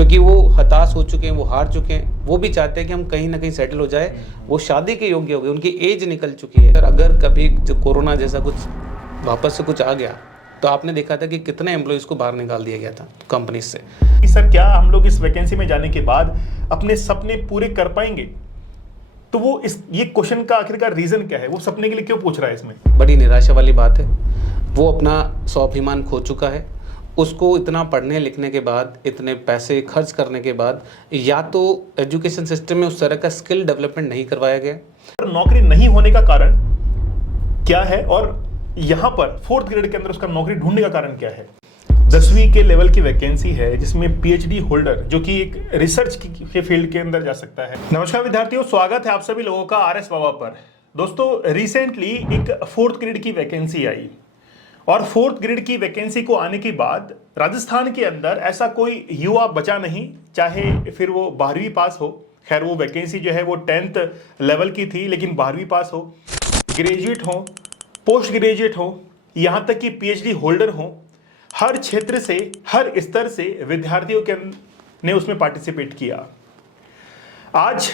क्योंकि वो हताश हो चुके हैं, वो हार चुके हैं, वो भी चाहते हैं कि हम कहीं ना कहीं सेटल हो जाए, वो शादी के योग्य हो गए, उनकी एज निकल चुकी है। अगर कभी जो कोरोना जैसा कुछ वापस से कुछ आ गया तो आपने देखा था कि कितने एम्प्लॉयज़ को बाहर निकाल दिया गया था कंपनी से। कि सर क्या हम लोग इस वैकेंसी में जाने के बाद अपने सपने पूरे कर पाएंगे? तो वो ये क्वेश्चन का आखिरकार रीजन क्या है? वो सपने के लिए क्यों पूछ रहा है इसमें? बड़ी निराशा वाली बात है। वो अपना स्वाभिमान खो चुका है। उसको इतना पढ़ने लिखने के बाद, इतने पैसे खर्च करने के बाद, या तो एजुकेशन सिस्टम में उस तरह का स्किल डेवलपमेंट नहीं करवाया गया। नौकरी नहीं होने का कारण क्या है और यहाँ पर 4th ग्रेड के अंदर उसका नौकरी ढूंढने का कारण क्या है? 10वीं के लेवल की वैकेंसी है जिसमें पीएचडी होल्डर जो कि एक रिसर्च के फील्ड के अंदर जा सकता है। नमस्कार विद्यार्थियों, स्वागत है आप सभी लोगों का आरएस बाबा पर। दोस्तों, रिसेंटली एक 4th ग्रेड की वैकेंसी आई और 4th ग्रेड की वैकेंसी को आने के बाद राजस्थान के अंदर ऐसा कोई युवा बचा नहीं, चाहे फिर वो 12वीं पास हो। खैर वो वैकेंसी जो है वो 10th लेवल की थी, लेकिन 12वीं पास हो, ग्रेजुएट हो, पोस्ट ग्रेजुएट हो, यहाँ तक कि पीएचडी होल्डर हो, हर क्षेत्र से, हर स्तर से विद्यार्थियों ने उसमें पार्टिसिपेट किया। आज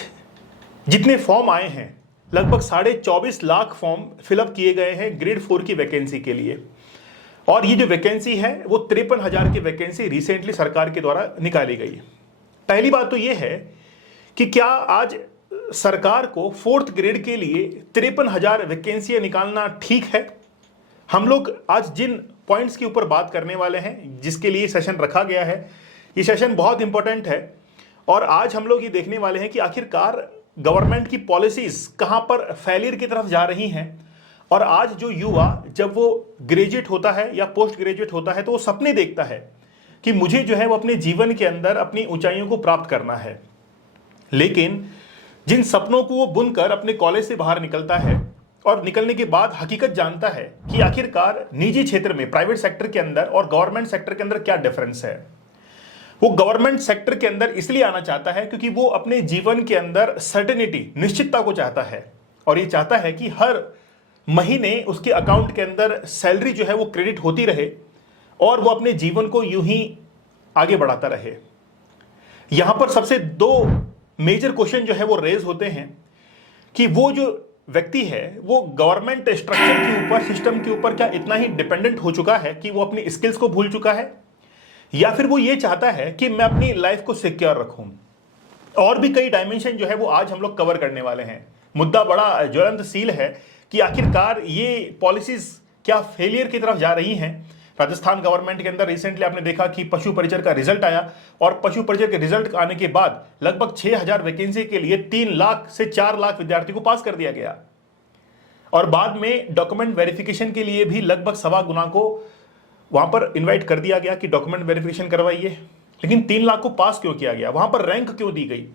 जितने फॉर्म आए हैं, लगभग 24.5 लाख फॉर्म फिलअप किए गए हैं ग्रेड 4 की वैकेंसी के लिए। और ये जो वैकेंसी है वो 53,000 की वैकेंसी रिसेंटली सरकार के द्वारा निकाली गई। पहली बात तो ये है कि क्या आज सरकार को 4th ग्रेड के लिए 53,000 वैकेंसियां निकालना ठीक है? हम लोग आज जिन पॉइंट्स के ऊपर बात करने वाले हैं, जिसके लिए सेशन रखा गया है, ये सेशन बहुत इंपॉर्टेंट है। और आज हम लोग ये देखने वाले हैं कि आखिरकार गवर्नमेंट की पॉलिसीज कहां पर फेलियर की तरफ जा रही हैं। और आज जो युवा जब वो ग्रेजुएट होता है या पोस्ट ग्रेजुएट होता है तो वो सपने देखता है कि मुझे जो है वो अपने जीवन के अंदर अपनी ऊंचाइयों को प्राप्त करना है। लेकिन जिन सपनों को वो बुनकर अपने कॉलेज से बाहर निकलता है और निकलने के बाद हकीकत जानता है कि आखिरकार निजी क्षेत्र में, प्राइवेट सेक्टर के अंदर और गवर्नमेंट सेक्टर के अंदर क्या डिफरेंस है। वो गवर्नमेंट सेक्टर के अंदर इसलिए आना चाहता है क्योंकि वो अपने जीवन के अंदर सर्टेनिटी, निश्चितता को चाहता है और ये चाहता है कि हर महीने उसके अकाउंट के अंदर सैलरी जो है वो क्रेडिट होती रहे और वो अपने जीवन को यूं ही आगे बढ़ाता रहे। यहां पर सबसे 2 मेजर क्वेश्चन जो है वो रेज होते हैं कि वो जो व्यक्ति है वो गवर्नमेंट स्ट्रक्चर के ऊपर, सिस्टम के ऊपर क्या इतना ही डिपेंडेंट हो चुका है कि वो अपनी स्किल्स को भूल चुका है, या फिर वो ये चाहता है कि मैं अपनी लाइफ को सिक्योर रखूं। और भी कई डायमेंशन जो है वो आज हम लोग कवर करने वाले हैं। मुद्दा बड़ा ज्वलंतशील है कि आखिरकार ये पॉलिसीज क्या फेलियर की तरफ जा रही हैं। राजस्थान गवर्नमेंट के अंदर रिसेंटली आपने देखा कि पशु परिचर का रिजल्ट आया और पशु परिचर के रिजल्ट आने के बाद लगभग 6,000 वैकेंसी के लिए 3 लाख से 4 लाख विद्यार्थियों को पास कर दिया गया। और बाद में डॉक्यूमेंट वेरिफिकेशन के लिए भी लगभग 1.25 गुना को वहां पर इन्वाइट कर दिया गया कि डॉक्यूमेंट वेरिफिकेशन करवाइए। लेकिन 3 लाख को पास क्यों किया गया? वहां पर रैंक क्यों दी गई?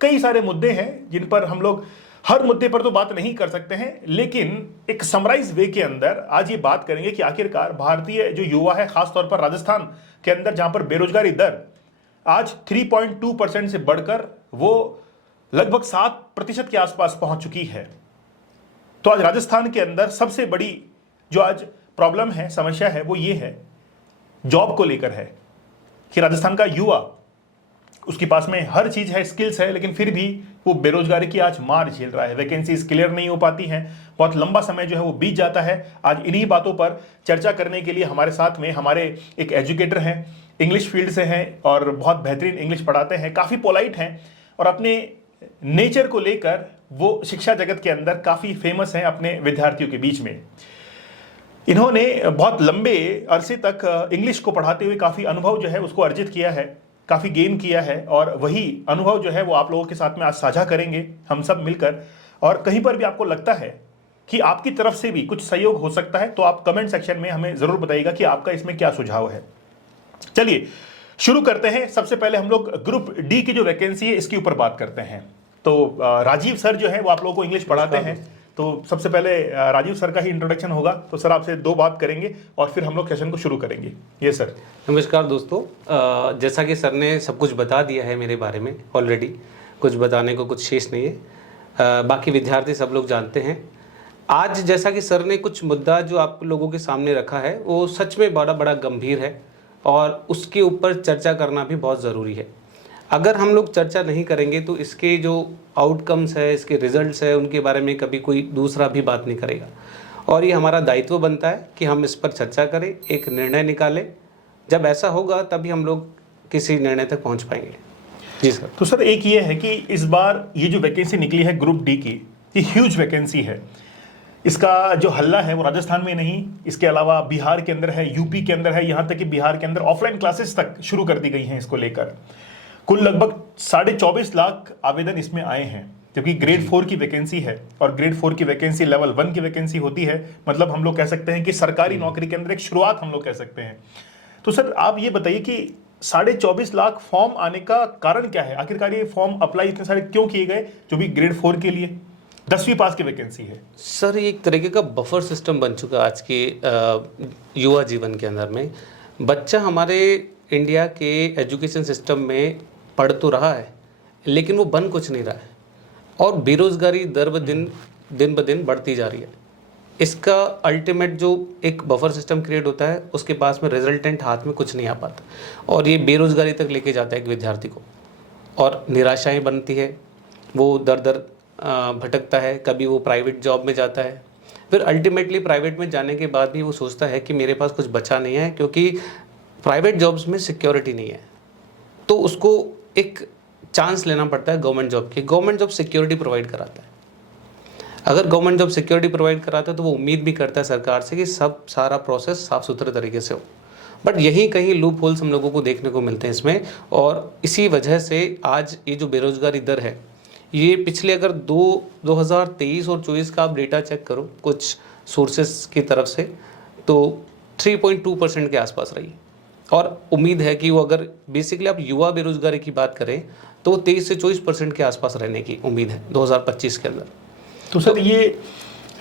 कई सारे मुद्दे हैं जिन पर हम लोग हर मुद्दे पर तो बात नहीं कर सकते हैं, लेकिन एक समराइज वे के अंदर आज ये बात करेंगे कि आखिरकार भारतीय जो युवा है, खासतौर पर राजस्थान के अंदर जहां पर बेरोजगारी दर आज 3.2% से बढ़कर वो लगभग 7% के आसपास पहुंच चुकी है। तो आज राजस्थान के अंदर सबसे बड़ी जो आज प्रॉब्लम है, समस्या है, वो ये है, जॉब को लेकर है कि राजस्थान का युवा, उसके पास में हर चीज है, स्किल्स है, लेकिन फिर भी वो बेरोजगारी की आज मार झेल रहा है। वैकेंसीज क्लियर नहीं हो पाती हैं, बहुत लंबा समय जो है वो बीत जाता है। आज इन्हीं बातों पर चर्चा करने के लिए हमारे साथ में हमारे एक एजुकेटर हैं, इंग्लिश फील्ड से हैं और बहुत बेहतरीन इंग्लिश पढ़ाते हैं, काफ़ी पोलाइट हैं और अपने नेचर को लेकर वो शिक्षा जगत के अंदर काफ़ी फेमस हैं अपने विद्यार्थियों के बीच में। इन्होंने बहुत लंबे अरसे तक इंग्लिश को पढ़ाते हुए काफ़ी अनुभव जो है उसको अर्जित किया है, काफ़ी गेन किया है और वही अनुभव जो है वो आप लोगों के साथ में आज साझा करेंगे हम सब मिलकर। और कहीं पर भी आपको लगता है कि आपकी तरफ से भी कुछ सहयोग हो सकता है तो आप कमेंट सेक्शन में हमें ज़रूर बताइएगा कि आपका इसमें क्या सुझाव है। चलिए शुरू करते हैं। सबसे पहले हम लोग ग्रुप डी की जो वैकेंसी है इसके ऊपर बात करते हैं। तो राजीव सर जो है वो आप लोगों को इंग्लिश पढ़ाते हैं, तो सबसे पहले राजीव सर का ही इंट्रोडक्शन होगा। तो सर आपसे 2 बात करेंगे और फिर हम लोग सेशन को शुरू करेंगे। ये सर। नमस्कार दोस्तों, जैसा कि सर ने सब कुछ बता दिया है मेरे बारे में ऑलरेडी, कुछ बताने को कुछ शेष नहीं है। बाकी विद्यार्थी सब लोग जानते हैं। आज जैसा कि सर ने कुछ मुद्दा जो आप लोगों के सामने रखा है वो सच में बड़ा गंभीर है और उसके ऊपर चर्चा करना भी बहुत ज़रूरी है। अगर हम लोग चर्चा नहीं करेंगे तो इसके जो आउटकम्स है, इसके रिजल्ट्स है, उनके बारे में कभी कोई दूसरा भी बात नहीं करेगा। और ये हमारा दायित्व बनता है कि हम इस पर चर्चा करें, एक निर्णय निकालें। जब ऐसा होगा तभी हम लोग किसी निर्णय तक पहुंच पाएंगे। जी सर। तो सर एक ये है कि इस बार ये जो वैकेंसी निकली है ग्रुप डी की, ये ह्यूज वैकेंसी है। इसका जो हल्ला है वो राजस्थान में नहीं, इसके अलावा बिहार के अंदर है, यूपी के अंदर है, यहाँ तक कि बिहार के अंदर ऑफलाइन क्लासेस तक शुरू कर दी गई हैं इसको लेकर। कुल लगभग 24.5 लाख आवेदन इसमें आए हैं, जबकि ग्रेड 4 की वैकेंसी है। और ग्रेड 4 की वैकेंसी लेवल 1 की वैकेंसी होती है, मतलब हम लोग कह सकते हैं कि सरकारी नौकरी के अंदर एक शुरुआत हम लोग कह सकते हैं। तो सर आप ये बताइए कि 24.5 लाख फॉर्म आने का कारण क्या है? आखिरकार ये फॉर्म अप्लाई इतने सारे क्यों किए गए, जो भी ग्रेड 4 के लिए 10वीं पास की वैकेंसी है? सर ये एक तरीके का बफर सिस्टम बन चुका है आज के युवा जीवन के अंदर में। बच्चा हमारे इंडिया के एजुकेशन सिस्टम में पढ़ तो रहा है, लेकिन वो बन कुछ नहीं रहा है, और बेरोजगारी दिन ब दिन बढ़ती जा रही है। इसका अल्टीमेट जो एक बफर सिस्टम क्रिएट होता है, उसके पास में रिजल्टेंट हाथ में कुछ नहीं आ पाता, और ये बेरोजगारी तक लेके जाता है एक विद्यार्थी को, और निराशाएं बनती है, वो दर दर भटकता है। कभी वो प्राइवेट जॉब में जाता है, फिर अल्टीमेटली प्राइवेट में जाने के बाद भी वो सोचता है कि मेरे पास कुछ बचा नहीं है, क्योंकि प्राइवेट जॉब्स में सिक्योरिटी नहीं है। तो उसको एक चांस लेना पड़ता है गवर्नमेंट जॉब की। गवर्नमेंट जॉब सिक्योरिटी प्रोवाइड कराता है। अगर गवर्नमेंट जॉब सिक्योरिटी प्रोवाइड कराता है तो वो उम्मीद भी करता है सरकार से कि सब सारा प्रोसेस साफ सुथरे तरीके से हो। बट यहीं कहीं लूप होल्स हम लोगों को देखने को मिलते हैं इसमें, और इसी वजह से आज ये जो बेरोजगारी दर है, ये पिछले अगर 2023 और 24 का आप डेटा चेक करो कुछ सोर्सेस की तरफ से, तो 3.2% के आसपास रही। और उम्मीद है कि वो, अगर बेसिकली आप युवा बेरोजगारी की बात करें, तो वो 23 से 24% के आसपास रहने की उम्मीद है 2025 के अंदर। तो सर ये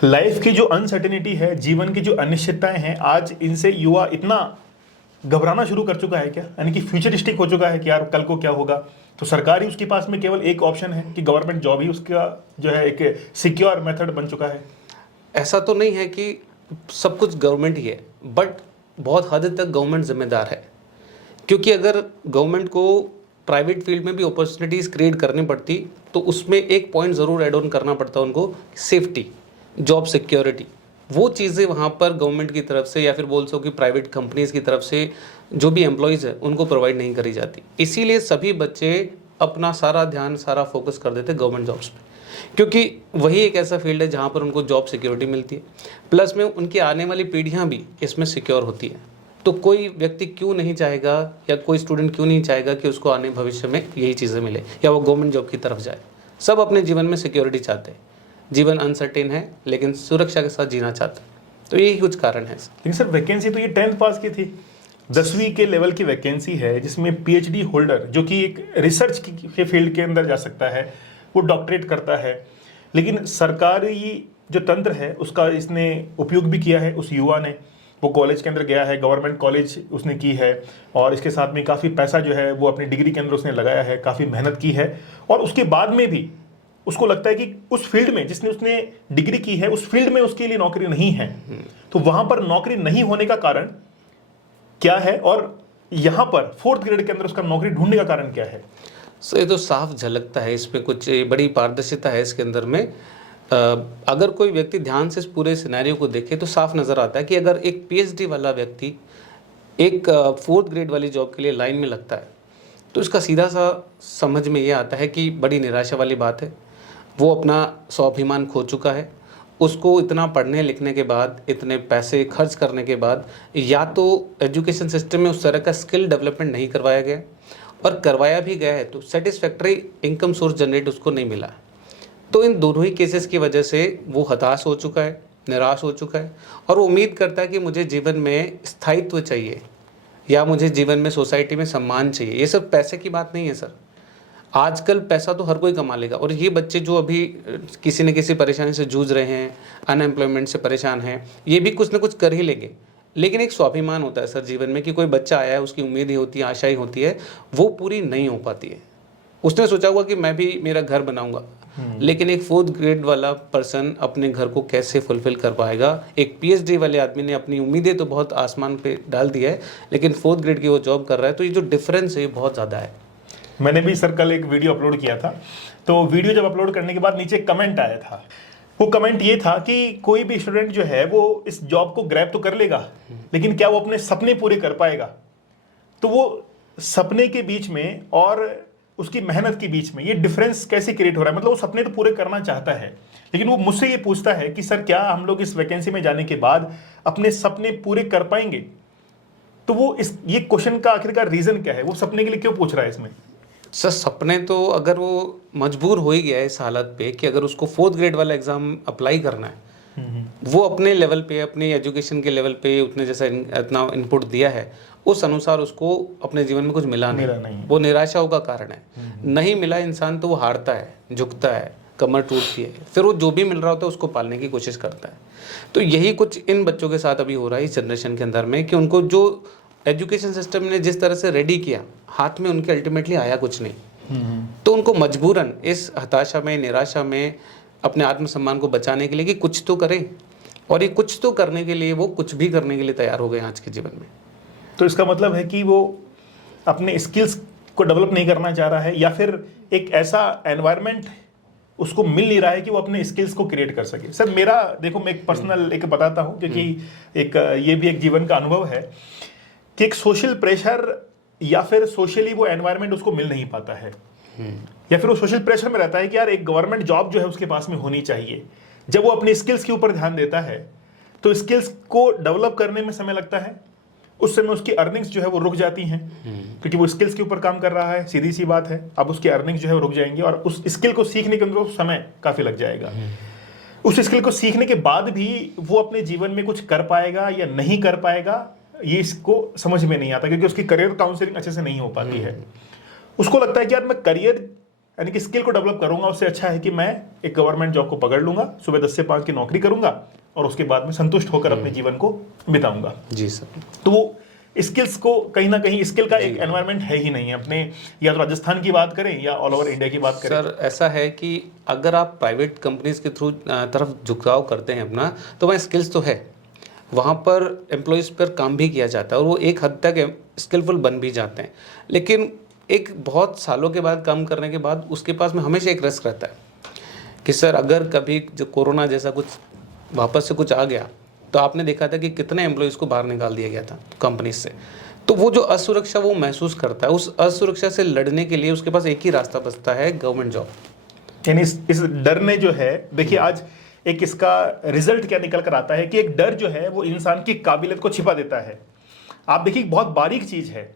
लाइफ की जो अनसर्टेनिटी है, जीवन की जो अनिश्चितताएं हैं, आज इनसे युवा इतना घबराना शुरू कर चुका है क्या? यानी कि फ्यूचरिस्टिक हो चुका है कि यार कल को क्या होगा? तो सरकार ही उसके पास में केवल एक ऑप्शन है कि गवर्नमेंट जॉब ही उसका जो है एक सिक्योर मेथड बन चुका है। ऐसा तो नहीं है कि सब कुछ गवर्नमेंट ही है, बट बहुत हद तक गवर्नमेंट जिम्मेदार है, क्योंकि अगर गवर्नमेंट को प्राइवेट फील्ड में भी अपॉर्चुनिटीज़ क्रिएट करनी पड़ती, तो उसमें एक पॉइंट ज़रूर ऐड ऑन करना पड़ता उनको, सेफ्टी, जॉब सिक्योरिटी। वो चीज़ें वहाँ पर गवर्नमेंट की तरफ से, या फिर बोल सको कि प्राइवेट कंपनीज़ की तरफ से जो भी एम्प्लॉयज़ है उनको प्रोवाइड नहीं करी जाती। इसीलिए सभी बच्चे अपना सारा ध्यान, सारा फोकस कर देते गवर्नमेंट जॉब्स पे, क्योंकि वही एक ऐसा फील्ड है जहाँ पर उनको जॉब सिक्योरिटी मिलती है, प्लस में उनकी आने वाली पीढ़ियाँ भी इसमें सिक्योर होती है। तो कोई व्यक्ति क्यों नहीं चाहेगा, या कोई स्टूडेंट क्यों नहीं चाहेगा कि उसको आने भविष्य में यही चीज़ें मिले, या वो गवर्नमेंट जॉब की तरफ जाए। सब अपने जीवन में सिक्योरिटी चाहते हैं। जीवन अनसर्टेन है, लेकिन सुरक्षा के साथ जीना चाहते हैं। तो यही कुछ कारण है। लेकिन सर वैकेंसी तो ये 10th पास की थी, 10वीं के लेवल की वैकेंसी है, जिसमें पीएचडी होल्डर जो कि एक रिसर्च के फील्ड के अंदर जा सकता है, वो डॉक्टरेट करता है। लेकिन सरकारी जो तंत्र है उसका इसने उपयोग भी किया है। उस युवा ने, वो कॉलेज के अंदर गया है, गवर्नमेंट कॉलेज उसने की है, और इसके साथ में काफ़ी पैसा जो है वो अपनी डिग्री के अंदर उसने लगाया है, काफ़ी मेहनत की है, और उसके बाद में भी उसको लगता है कि उस फील्ड में जिसने उसने डिग्री की है, उस फील्ड में उसके लिए नौकरी नहीं है। तो वहां पर नौकरी नहीं होने का कारण क्या है, और यहाँ पर 4th ग्रेड के अंदर उसका नौकरी ढूंढने का कारण क्या है? सो ये तो साफ झलकता है, इसमें कुछ बड़ी पारदर्शिता है इसके अंदर में। अगर कोई व्यक्ति ध्यान से इस पूरे सिनेरियो को देखे तो साफ नज़र आता है कि अगर एक पीएचडी वाला व्यक्ति एक 4th ग्रेड वाली जॉब के लिए लाइन में लगता है, तो इसका सीधा सा समझ में ये आता है कि बड़ी निराशा वाली बात है। वो अपना स्वाभिमान खो चुका है। उसको इतना पढ़ने लिखने के बाद, इतने पैसे खर्च करने के बाद, या तो एजुकेशन सिस्टम में उस तरह का स्किल डेवलपमेंट नहीं करवाया गया, और करवाया भी गया है तो सेटिस्फैक्टरी इनकम सोर्स जनरेट उसको नहीं मिला। तो इन दोनों ही केसेस की वजह से वो हताश हो चुका है, निराश हो चुका है, और वो उम्मीद करता है कि मुझे जीवन में स्थायित्व चाहिए, या मुझे जीवन में सोसाइटी में सम्मान चाहिए। ये सब पैसे की बात नहीं है सर। आजकल पैसा तो हर कोई कमा लेगा, और ये बच्चे जो अभी किसी न किसी परेशानी से जूझ रहे हैं, अनएम्प्लॉयमेंट से परेशान हैं, ये भी कुछ ना कुछ कर ही लेंगे। लेकिन एक स्वाभिमान होता है सर जीवन में कि कोई बच्चा आया है, उसकी उम्मीद ही होती है, आशा ही होती है, वो पूरी नहीं हो पाती है। उसने सोचा हुआ कि मैं भी मेरा घर बनाऊंगा, लेकिन एक 4th ग्रेड वाला पर्सन अपने घर को कैसे फुलफिल कर पाएगा? एक पीएचडी वाले आदमी ने अपनी उम्मीदें तो बहुत आसमान पे डाल दी है, लेकिन 4th ग्रेड की वो जॉब कर रहा है। तो ये जो डिफरेंस है ये बहुत ज़्यादा है। मैंने भी सर कल एक वीडियो अपलोड किया था, तो वीडियो जब अपलोड करने के बाद नीचे कमेंट आया था। वो कमेंट ये था कि कोई भी स्टूडेंट जो है वो इस जॉब को ग्रैब तो कर लेगा, लेकिन क्या वो अपने सपने पूरे कर पाएगा? तो वो सपने के बीच में और उसकी मेहनत के बीच में ये डिफरेंस कैसे क्रिएट हो रहा है? मतलब वो सपने तो पूरे करना चाहता है, लेकिन वो मुझसे ये पूछता है कि सर क्या हम लोग इस वैकेंसी में जाने के बाद अपने सपने पूरे कर पाएंगे? तो वो ये क्वेश्चन का आखिरकार रीजन क्या है? वो सपने के लिए क्यों पूछ रहा है इसमें? सर सपने तो अगर वो मजबूर हो ही गया है इस हालत पे कि अगर उसको 4th ग्रेड वाला एग्ज़ाम अप्लाई करना है, वो अपने लेवल पे, अपनी एजुकेशन के लेवल पे उसने जैसा इतना इनपुट दिया है उस अनुसार उसको अपने जीवन में कुछ मिला नहीं, वो निराशाओं का कारण है। नहीं मिला इंसान तो वो हारता है, झुकता है, कमर टूटती है, फिर वो जो भी मिल रहा होता है उसको पालने की कोशिश करता है। तो यही कुछ इन बच्चों के साथ अभी हो रहा है इस जनरेशन के अंदर में कि उनको जो एजुकेशन सिस्टम ने जिस तरह से रेडी किया, हाथ में उनके अल्टीमेटली आया कुछ नहीं। तो उनको मजबूरन इस हताशा में, निराशा में अपने आत्मसम्मान को बचाने के लिए कि कुछ तो करें, और ये कुछ तो करने के लिए वो कुछ भी करने के लिए तैयार हो गए आज के जीवन में। तो इसका मतलब है कि वो अपने स्किल्स को डेवलप नहीं करना चाह रहा है, या फिर एक ऐसा एनवायरनमेंट उसको मिल नहीं रहा है कि वो अपने स्किल्स को क्रिएट कर सके। सर मेरा देखो, मैं एक पर्सनल एक बताता हूँ, क्योंकि एक ये भी एक जीवन का अनुभव है कि एक सोशल प्रेशर या फिर सोशली वो एनवायरनमेंट उसको मिल नहीं पाता है, या फिर वो सोशल प्रेशर में रहता है कि यार एक गवर्नमेंट जॉब जो है उसके पास में होनी चाहिए। जब वो अपने स्किल्स के ऊपर ध्यान देता है तो स्किल्स को डेवलप करने में समय लगता है, उस समय उसकी अर्निंग्स जो है वो रुक जाती हैं, क्योंकि वो स्किल्स के ऊपर काम कर रहा है, सीधी सी बात है। अब उसकी अर्निंग्स जो है वो रुक जाएंगी और उस स्किल को सीखने के अंदर समय काफ़ी लग जाएगा। उस स्किल को सीखने के बाद भी वो अपने जीवन में कुछ कर पाएगा या नहीं कर पाएगा, ये इसको समझ में नहीं आता, क्योंकि उसकी करियर काउंसलिंग अच्छे से नहीं हो पाती है। उसको लगता है कि यार मैं करियर यानी कि स्किल को डेवलप करूंगा, उससे अच्छा है कि मैं एक गवर्नमेंट जॉब को पकड़ लूंगा, सुबह 10 से 5 की नौकरी करूंगा और उसके बाद में संतुष्ट होकर अपने जीवन को बिताऊंगा। जी सर। तो वो स्किल्स को कहीं ना कहीं, स्किल का एक एनवायरनमेंट है ही नहीं है अपने, या तो राजस्थान की बात करें या ऑल ओवर इंडिया की बात करें। सर ऐसा है कि अगर आप प्राइवेट कंपनीज के थ्रू तरफ झुकाव करते हैं अपना, तो वहाँ स्किल्स तो है, वहाँ पर एम्प्लॉयज़ पर काम भी किया जाता है और वो एक हद तक स्किलफुल बन भी जाते हैं, लेकिन एक बहुत सालों के बाद काम करने के बाद उसके पास में हमेशा एक रिस्क रहता है कि सर अगर कभी जो कोरोना जैसा कुछ वापस से कुछ आ गया, तो आपने देखा था कि कितने एम्प्लॉयज़ को बाहर निकाल दिया गया था कंपनीज से। तो वो जो असुरक्षा वो महसूस करता है, उस असुरक्षा से लड़ने के लिए उसके पास एक ही रास्ता बचता है, गवर्नमेंट जॉब। यानी इस डर ने जो है, देखिए आज एक इसका रिजल्ट क्या निकल कर आता है कि एक डर जो है वो इंसान की काबिलियत को छिपा देता है। आप देखिए बहुत बारीक चीज है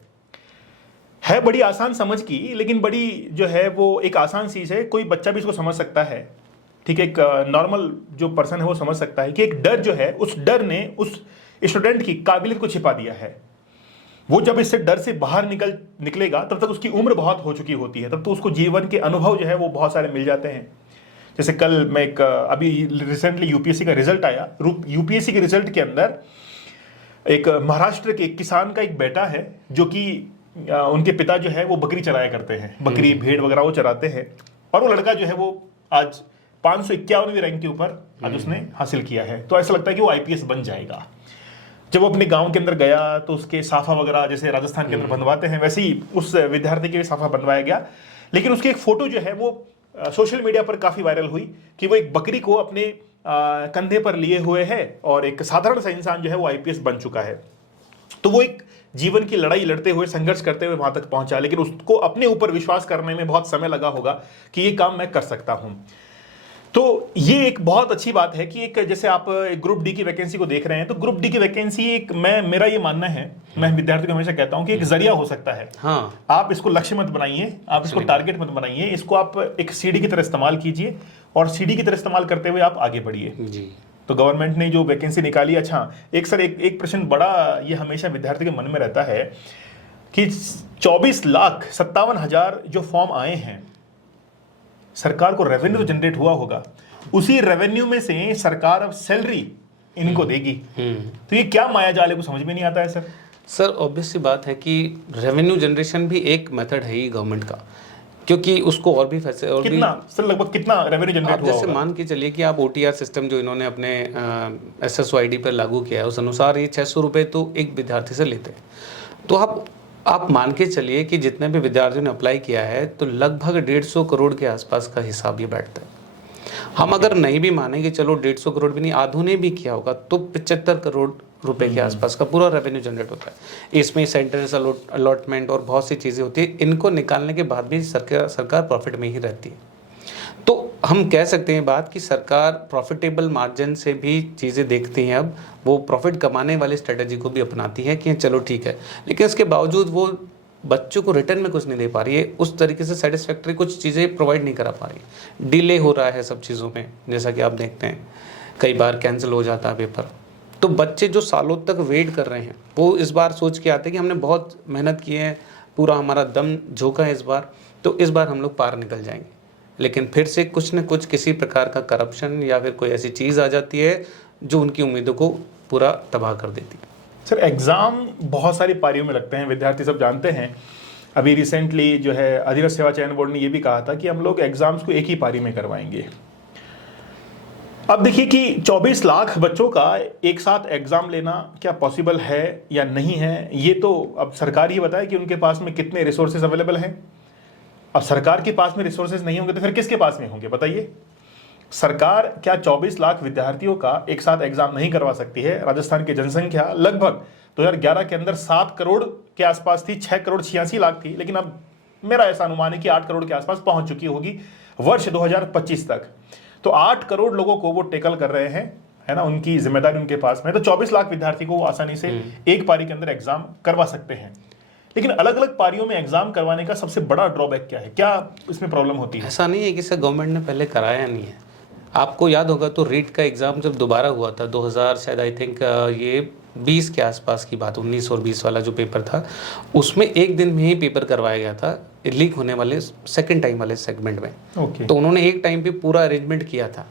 बड़ी आसान समझ की, लेकिन बड़ी जो है वो एक आसान चीज है, कोई बच्चा भी इसको समझ सकता है, ठीक है, एक नॉर्मल जो पर्सन है वो समझ सकता है कि एक डर जो है, उस डर ने उस स्टूडेंट की काबिलियत को छिपा दिया है। वो जब इससे डर से बाहर निकलेगा तब तक उसकी उम्र बहुत हो चुकी होती है, तब तो उसको जीवन के अनुभव जो है वो बहुत सारे मिल जाते हैं। जैसे कल मैं एक अभी रिसेंटली यूपीएससी का रिजल्ट आया, यूपीएससी के रिजल्ट के अंदर एक महाराष्ट्र के किसान का एक बेटा है जो कि उनके पिता जो है वो बकरी चराया करते हैं, बकरी भेड़ वगैरह वो चराते हैं, और वो लड़का जो है वो आज 551वीं रैंक के ऊपर आज उसने हासिल किया है। तो ऐसा लगता है कि वो आईपीएस बन जाएगा। जब वो अपने गांव के अंदर गया तो उसके साफा वगैरह जैसे राजस्थान के अंदर बनवाते हैं, वैसे ही उस विद्यार्थी के साफा बनवाया गया। लेकिन उसकी एक फोटो जो है वो सोशल मीडिया पर काफी वायरल हुई कि वो एक बकरी को अपने कंधे पर लिए हुए है और एक साधारण सा इंसान जो है वो आईपीएस बन चुका है। तो वो एक जीवन की लड़ाई लड़ते हुए, संघर्ष करते हुए वहां तक पहुंचा, लेकिन उसको अपने ऊपर विश्वास करने में बहुत समय लगा होगा कि ये काम मैं कर सकता हूं। तो ये एक बहुत अच्छी बात है कि एक जैसे आप ग्रुप डी की वैकेंसी को देख रहे हैं, तो ग्रुप डी की वैकेंसी एक मेरा ये मानना है, मैं विद्यार्थी को हमेशा कहता हूं कि एक जरिया हो सकता है। हाँ, आप इसको लक्ष्य मत बनाइए, आप इसको टारगेट मत बनाइए, इसको आप एक सीढ़ी की तरह इस्तेमाल कीजिए और सीढ़ी की तरह इस्तेमाल करते हुए आप आगे बढ़िए जी। तो गवर्नमेंट ने जो वैकेंसी निकाली, अच्छा एक प्रश्न बड़ा ये हमेशा विद्यार्थी के मन में रहता है कि 24,57,000 जो फॉर्म आए हैं, सरकार को रेवेन्यू तो जनरेट हुआ होगा, उसी रेवेन्यू में से सरकार अब सैलरी इनको देगी। तो ये क्या माया जाल है, को समझ में नहीं आता है सर ऑब्वियस सी बात है कि रेवेन्यू जनरेशन भी एक मेथड है ही गवर्नमेंट का, क्योंकि उसको और भी फैसे और कितना सर, लगभग कितना रेवेन्यू जनरेट हुआ जैसे मान के चलिए कि आप ओटीआर सिस्टम जो इन्होंने अपने SSOID पर लागू किया है, उस अनुसार ये 600 रुपये तो एक विद्यार्थी से लेते हैं। तो आप आप मान के चलिए कि जितने भी विद्यार्थियों ने अप्लाई किया है तो लगभग 150 करोड़ के आसपास का हिसाब ये बैठता है। हम अगर नहीं भी माने कि चलो 150 करोड़ भी नहीं, आधों ने भी किया होगा तो 75 करोड़ रुपए के आसपास का पूरा रेवेन्यू जनरेट होता है। इसमें सेंटर्स अलॉटमेंट और बहुत सी चीज़ें होती है, इनको निकालने के बाद भी सरकार प्रॉफिट में ही रहती है। तो हम कह सकते हैं बात कि सरकार प्रॉफिटेबल मार्जिन से भी चीज़ें देखती हैं, अब वो प्रॉफिट कमाने वाली स्ट्रेटजी को भी अपनाती है कि चलो ठीक है, लेकिन इसके बावजूद वो बच्चों को रिटर्न में कुछ नहीं दे पा रही है, उस तरीके से सेटिस्फैक्ट्री कुछ चीज़ें प्रोवाइड नहीं करा पा रही, डिले हो रहा है सब चीज़ों में। जैसा कि आप देखते हैं कई बार कैंसिल हो जाता है पेपर, तो बच्चे जो सालों तक वेट कर रहे हैं वो इस बार सोच के आते हैं कि हमने बहुत मेहनत की है, पूरा हमारा दम झोंका है इस बार, तो इस बार हम लोग पार निकल जाएंगे। लेकिन फिर से कुछ न कुछ किसी प्रकार का करप्शन या फिर कोई ऐसी चीज़ आ जाती है जो उनकी उम्मीदों को पूरा तबाह कर देती है। सर एग्ज़ाम बहुत सारी पारियों में लगते हैं, विद्यार्थी सब जानते हैं। अभी रिसेंटली जो है अधिरथ सेवा चयन बोर्ड ने ये भी कहा था कि हम लोग एग्ज़ाम्स को एक ही पारी में करवाएंगे। अब देखिए कि 24 लाख बच्चों का एक साथ एग्ज़ाम लेना क्या पॉसिबल है या नहीं है, ये तो अब सरकार ही बताए कि उनके पास में कितने रिसोर्सेज अवेलेबल हैं। अब सरकार के पास में रिसोर्सेज नहीं होंगे तो फिर किसके पास में होंगे बताइए। सरकार क्या 24 लाख विद्यार्थियों का एक साथ एग्जाम नहीं करवा सकती है? राजस्थान की जनसंख्या लगभग 2011 के अंदर 7 करोड़ के आसपास थी, 6 करोड़ 86 लाख थी, लेकिन अब मेरा ऐसा अनुमान है कि 8 करोड़ के आसपास पहुंच चुकी होगी वर्ष 2025 तक। तो 8 करोड़ लोगों को वो टेकल कर रहे हैं, है ना, उनकी जिम्मेदारी उनके पास में। तो 24 लाख विद्यार्थी को वो आसानी से एक पारी के अंदर एग्जाम करवा सकते हैं। लेकिन अलग अलग पारियों में एग्जाम करवाने का सबसे बड़ा ड्रॉबैक क्या है, क्या इसमें प्रॉब्लम होती है? ऐसा नहीं है कि सर गवर्नमेंट ने पहले कराया नहीं है। आपको याद होगा तो रीट का एग्ज़ाम जब दोबारा हुआ था 2000 शायद आई थिंक ये 20 के आसपास की बात, 19 और 20 वाला जो पेपर था उसमें एक दिन में ही पेपर करवाया गया था लीक होने वाले सेकंड टाइम वाले सेगमेंट में। तो उन्होंने एक टाइम पे पूरा अरेंजमेंट किया था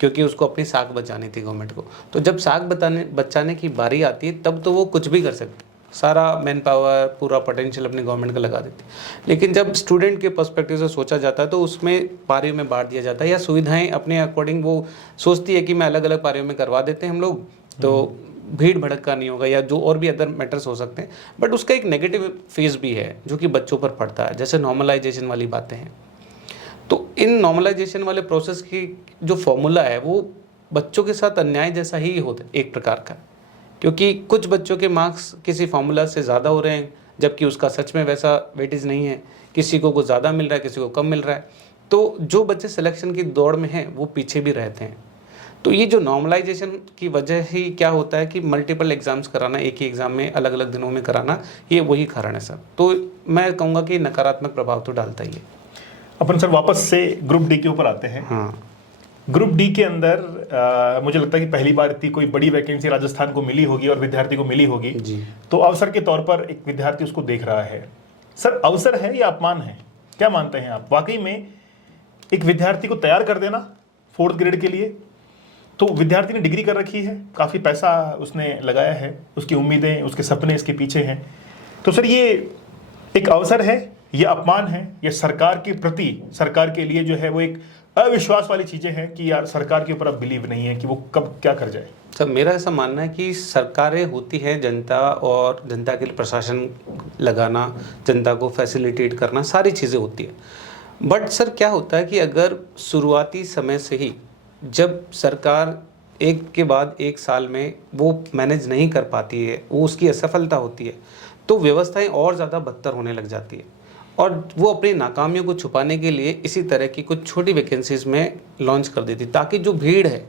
क्योंकि उसको अपनी साख बचानी थी गवर्नमेंट को। तो जब साख बचाने की बारी आती है तब तो वो कुछ भी कर सकते, सारा मैन पावर पूरा पोटेंशियल अपनी गवर्नमेंट का लगा देती। लेकिन जब स्टूडेंट के पर्सपेक्टिव से सोचा जाता है तो उसमें पारियों में बांट दिया जाता है, या सुविधाएं अपने अकॉर्डिंग वो सोचती है कि मैं अलग अलग पारियों में करवा देते हैं हम लोग, तो भीड़ भड़का नहीं होगा या जो और भी अदर मैटर्स हो सकते हैं। बट उसका एक नेगेटिव फेस भी है जो कि बच्चों पर पड़ता है, जैसे नॉर्मलाइजेशन वाली बातें हैं। तो इन नॉर्मलाइजेशन वाले प्रोसेस की जो फॉर्मूला है वो बच्चों के साथ अन्याय जैसा ही होता है एक प्रकार का, क्योंकि कुछ बच्चों के मार्क्स किसी फार्मूला से ज़्यादा हो रहे हैं जबकि उसका सच में वैसा वेटेज नहीं है, किसी को कुछ ज़्यादा मिल रहा है किसी को कम मिल रहा है। तो जो बच्चे सिलेक्शन की दौड़ में हैं वो पीछे भी रहते हैं। तो ये जो नॉर्मलाइजेशन की वजह ही क्या होता है कि मल्टीपल एग्जाम्स कराना, एक ही एग्ज़ाम में अलग अलग दिनों में कराना, ये वही कारण है सर। तो मैं कहूँगा कि नकारात्मक प्रभाव तो डालता ही है। अपन सर वापस से ग्रुप डी के ऊपर आते हैं। हाँ, ग्रुप डी के अंदर मुझे लगता है कि पहली बार इतनी कोई बड़ी वैकेंसी राजस्थान को मिली होगी और विद्यार्थी को मिली होगी जी। तो अवसर के तौर पर एक विद्यार्थी उसको देख रहा है। सर अवसर है या अपमान है, क्या मानते हैं आप? वाकई में एक विद्यार्थी को तैयार कर देना 4th ग्रेड के लिए, तो विद्यार्थी ने डिग्री कर रखी है, काफ़ी पैसा उसने लगाया है, उसकी उम्मीदें उसके सपने इसके पीछे हैं, तो सर ये एक अवसर है या अपमान है, या सरकार के प्रति, सरकार के लिए जो है वो एक अविश्वास वाली चीजें हैं कि यार सरकार के ऊपर अब बिलीव नहीं है कि वो कब क्या कर जाए? सर मेरा ऐसा मानना है कि सरकारें होती है जनता, और जनता के लिए प्रशासन लगाना, जनता को फैसिलिटेट करना, सारी चीज़ें होती है। बट सर क्या होता है कि अगर शुरुआती समय से ही जब सरकार एक के बाद एक साल में वो मैनेज नहीं कर पाती है, वो उसकी असफलता होती है, तो व्यवस्थाएं और ज़्यादा बदतर होने लग जाती है और वो अपनी नाकामियों को छुपाने के लिए इसी तरह की कुछ छोटी वैकेंसीज में लॉन्च कर देती, ताकि जो भीड़ है,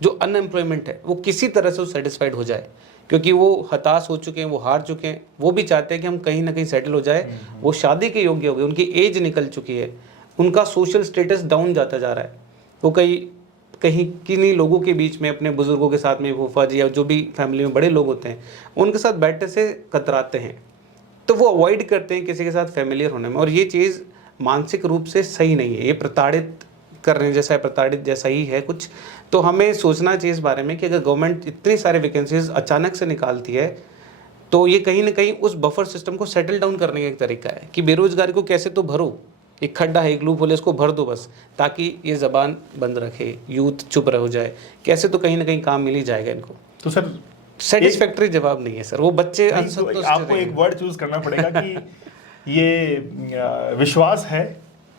जो अनएम्प्लॉयमेंट है, वो किसी तरह से सेटिस्फाइड हो जाए, क्योंकि वो हताश हो चुके हैं, वो हार चुके हैं, वो भी चाहते हैं कि हम कहीं ना कहीं सेटल हो जाए, वो शादी के योग्य हो गए, उनकी एज निकल चुकी है, उनका सोशल स्टेटस डाउन जाता जा रहा है, वो कहीं किन्हीं लोगों के बीच में अपने बुजुर्गों के साथ में, फूफा जी या जो भी फैमिली में बड़े लोग होते हैं उनके साथ बैठने से कतराते हैं, तो वो अवॉइड करते हैं किसी के साथ फैमिलियर होने में, और ये चीज़ मानसिक रूप से सही नहीं है, ये प्रताड़ित करने जैसा है, प्रताड़ित जैसा ही है कुछ। तो हमें सोचना चाहिए इस बारे में कि अगर गवर्नमेंट इतनी सारे वैकेंसीज अचानक से निकालती है तो ये कहीं ना कहीं उस बफर सिस्टम को सेटल डाउन करने का एक तरीका है कि बेरोजगारी को कैसे तो भरो, एक खड्डा है, एक लूप होल, इसको भर दो बस, ताकि ये जबान बंद रखे, यूथ चुप रह जाए, कैसे तो कहीं ना कहीं काम मिल ही जाएगा इनको। तो सर सेटिस्फैक्टरी जवाब नहीं है सर, वो बच्चे तो असंतुष्ट आपको रहेंगे। एक वर्ड चूज करना पड़ेगा कि ये विश्वास है,